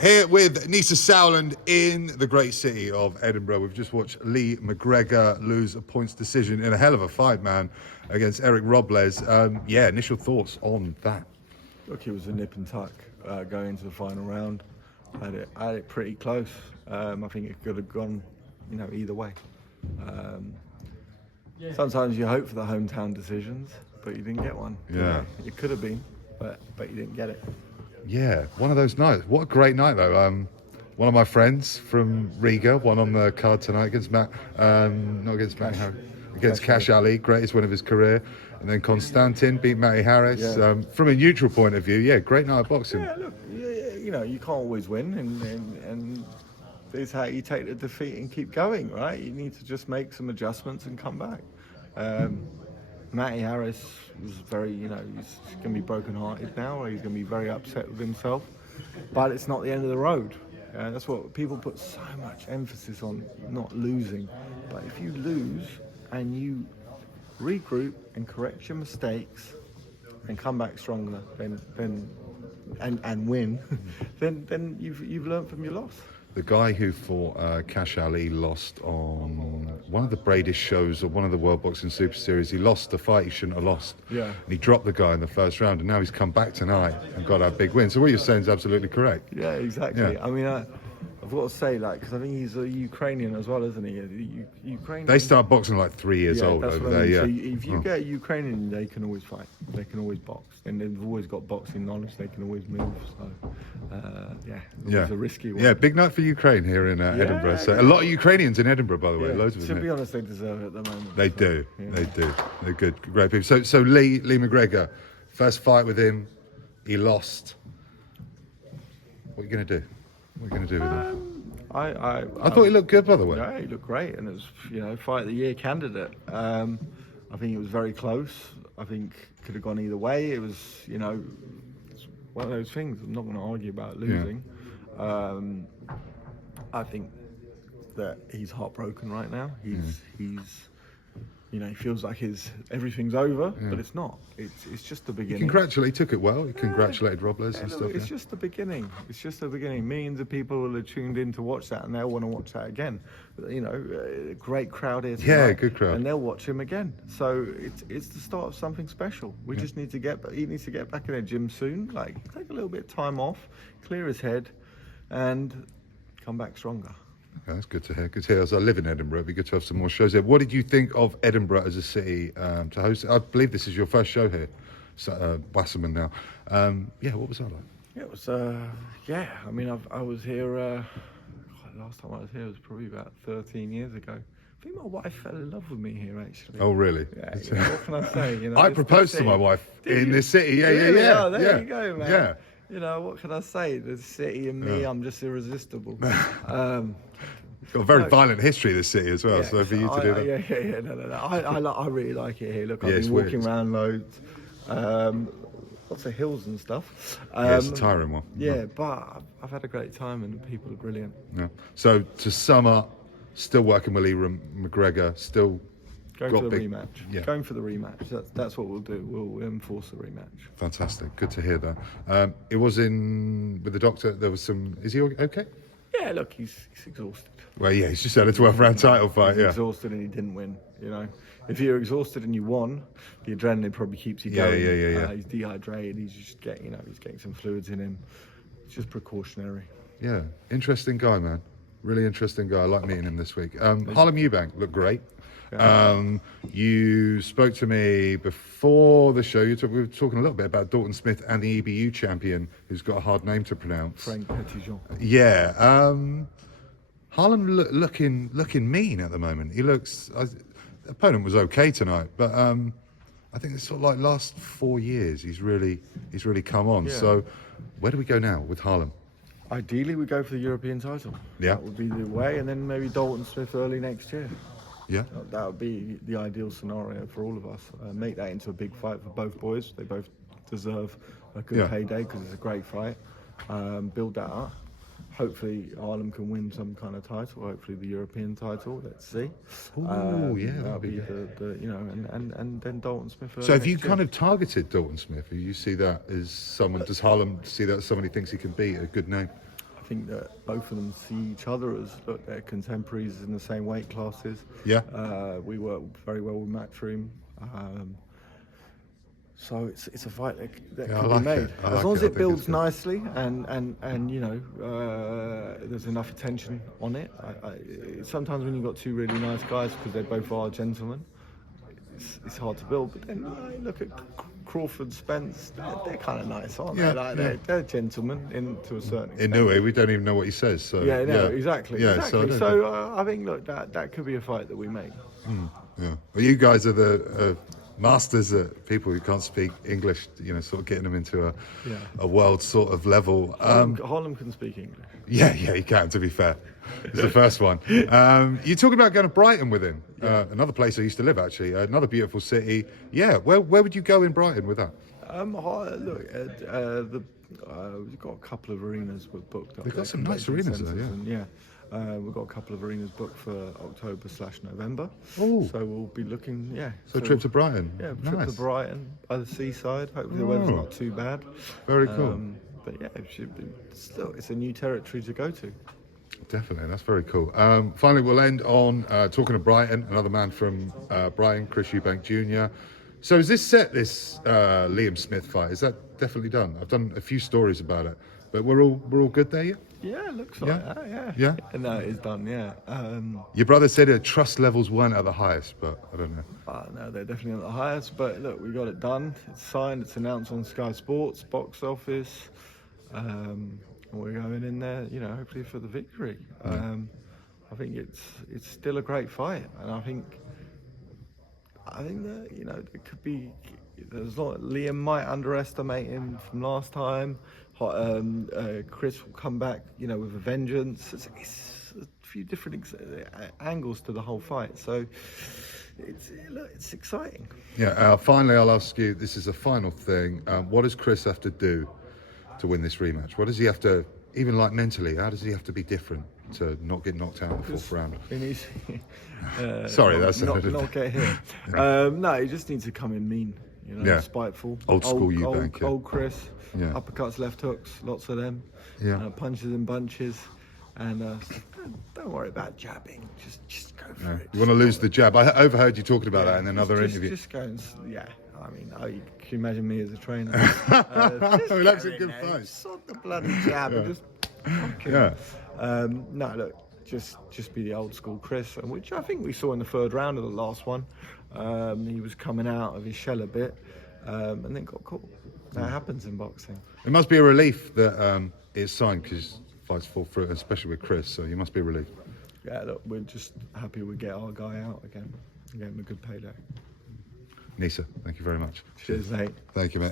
Here with Nisse Sauerland in the great city of Edinburgh. We've just watched Lee McGregor lose a points decision in a hell of a fight, man, against Eric Robles. Initial thoughts on that? Look, it was a nip and tuck going into the final round. I had it pretty close. I think it could have gone, either way. Sometimes you hope for the hometown decisions, but you didn't get one. Yeah, it could have been, but you didn't get it. Yeah, one of those nights. What a great night, though. One of my friends from Riga won on the card tonight against against Cash Ali, greatest win of his career. And then Konstantin beat Matty Harris. Yeah. From a neutral point of view, great night of boxing. Yeah, look, you can't always win, and this is how you take the defeat and keep going, right? You need to just make some adjustments and come back. Matty Harris was very, he's going to be broken-hearted now. He's going to be very upset with himself. But it's not the end of the road. That's what people put so much emphasis on, not losing. But if you lose and you regroup and correct your mistakes and come back stronger, and win, then you've learned from your loss. The guy who fought Cash Ali lost on one of the Bradish shows or one of the World Boxing Super Series. He lost the fight he shouldn't have lost. Yeah. And he dropped the guy in the first round, and now he's come back tonight and got a big win. So what you're saying is absolutely correct. Yeah, exactly. Yeah. I mean, I've got to say, because I think he's a Ukrainian as well, isn't he? Ukrainian. They start boxing like 3 years old that's over what I there. mean. Yeah. So if you get a Ukrainian, they can always fight. They can always box, and they've always got boxing knowledge. They can always move. So, it's a risky one. Yeah, big night for Ukraine here in Edinburgh. So a lot of Ukrainians in Edinburgh, by the way. Loads of them. To be honest, they deserve it at the moment. They do. They do. They're good, great people. So Lee McGregor, first fight with him, he lost. What are you going to do? What are you going to do with him? I thought he looked good, by the way. Yeah, he looked great, and it was fight of the year candidate. I think it was very close. I think could have gone either way. It was it's one of those things. I'm not going to argue about losing. Yeah. I think that he's heartbroken right now. He's he feels like everything's over, but it's not. It's just the beginning. He took it well. He congratulated Robles and stuff. It's just the beginning. It's just the beginning. Millions of people will have tuned in to watch that, and they'll want to watch that again. A great crowd here tonight. Yeah, good crowd. And they'll watch him again. So it's the start of something special. We just need to he needs to get back in the gym soon. Take a little bit of time off, clear his head, and come back stronger. Okay, that's good to hear. Good to hear. As I live in Edinburgh, it'd be good to have some more shows here. What did you think of Edinburgh as a city to host? I believe this is your first show here, Wasserman now. What was that like? It was, I mean, I was here, last time I was here was probably about 13 years ago. I think my wife fell in love with me here, actually. Oh, really? Yeah, what can I say? I proposed to my wife in this city. Yeah. Oh, there you go, man. Yeah. What can I say? The city and me, I'm just irresistible. Got a very violent history, this city as well. So for you to do that, No. I really like it here. Look, I've been walking around loads, lots of hills and stuff. It's a tiring one. Yeah, but I've had a great time and the people are brilliant. Yeah. So to sum up, still working with Lee McGregor, still. Going for the rematch. Yeah. Going for the rematch. That's what we'll do. We'll enforce the rematch. Fantastic. Good to hear that. It was with the doctor. There was some. Is he okay? Yeah. Look, he's exhausted. Well, yeah. He's just had a 12-round title fight. He's exhausted and he didn't win. If you're exhausted and you won, the adrenaline probably keeps you going. Yeah. He's dehydrated. He's just getting some fluids in him. It's just precautionary. Yeah. Interesting guy, man. Really interesting guy. I like meeting him this week. Harlem Eubank looked great. You spoke to me before the show. We were talking a little bit about Dalton Smith and the EBU champion, who's got a hard name to pronounce. Frank Petitjean. Yeah. Harlem looking mean at the moment. He looks. The opponent was okay tonight, but I think it's sort of like last 4 years. He's really come on. Yeah. So where do we go now with Harlem? Ideally, we go for the European title. Yeah. That would be the way, and then maybe Dalton Smith early next year. Yeah, that would be the ideal scenario for all of us. Make that into a big fight for both boys. They both deserve a good payday because it's a great fight. Build that up, hopefully Harlem can win some kind of title. Hopefully the European title. Let's see. Ooh, yeah, that'll that'd be be good. the you know, and then Dalton Smith. So have you kind of targeted Dalton Smith? Do you see that as someone? Does Harlem see that as somebody he thinks he can beat? A good name? I think that both of them see each other as they're contemporaries in the same weight classes. Yeah. We work very well with Matchroom. So it's a fight that Yeah, I can like be made it. I as like long it. as I it think builds it's good. nicely and you know there's enough attention on it. Sometimes when you've got two really nice guys because they both are gentlemen, it's hard to build. But then look at Crawford, Spence. They're kind of nice, aren't Yeah, they? Like yeah. they're gentlemen to a certain extent. In no way, we don't even know what he says. So Yeah, no, exactly. Yeah, exactly. I don't So I think look that could be a fight that we make. Yeah. Well, you guys are the masters at people who can't speak English, you know, sort of getting them into a world sort of level. Harlem can speak English. Yeah, you can, to be fair. It's the first one. You're talking about going to Brighton with him, another place I used to live, actually, another beautiful city. Yeah, where would you go in Brighton with that? Look, we've got a couple of arenas we're booked up. They've got there, some nice convention arenas there, centres, and we've got a couple of arenas booked for October/November. Oh. So we'll be looking, So trip to Brighton. Yeah, trip Nice. to Brighton by the seaside. Hopefully the weather's not too bad. Very cool. But yeah, it should be, still, it's a new territory to go to. Definitely, that's very cool. Finally, we'll end on talking of Brighton, another man from Brighton, Chris Eubank Jr. So is this set, this Liam Smith fight? Is that definitely done? I've done a few stories about it, but we're all good there, yeah? Yeah, it looks like that, yeah. Yeah? No, it's done, yeah. Your brother said trust levels weren't at the highest, but I don't know. No, they're definitely not the highest, but look, we got it done. It's signed, it's announced on Sky Sports, box office. And we're going in there, you know, hopefully for the victory. I think it's still a great fight, and I think that, you know, it could be. There's not. Liam might underestimate him from last time. Chris will come back, you know, with a vengeance. It's a few different angles to the whole fight, so it's exciting. Yeah. Finally, I'll ask you. This is a final thing. What does Chris have to do to win this rematch? What does he have to, even like mentally? How does he have to be different to not get knocked out in the fourth round? Sorry, that's not get hit. No, he just needs to come in mean. You know, spiteful. Old school Eubank. Old Chris. Yeah. Uppercuts, left hooks, lots of them. Yeah. Punches in bunches. And don't worry about jabbing. Just go for it. You want to lose the jab. I overheard you talking about that in another interview. Just go and, I mean, you can imagine me as a trainer. Well, that's a good fight. Sod the bloody jab and just fucking. Yeah. No, look, just be the old school Chris, which I think we saw in the third round of the last one. He was coming out of his shell a bit, and then got caught. That happens in boxing. It must be a relief that it's signed because fights fall through, especially with Chris. So you must be relieved. Yeah, look, we're just happy we get our guy out again. Gave him a good payday. Nisse, thank you very much. Cheers, mate. Thank you, mate.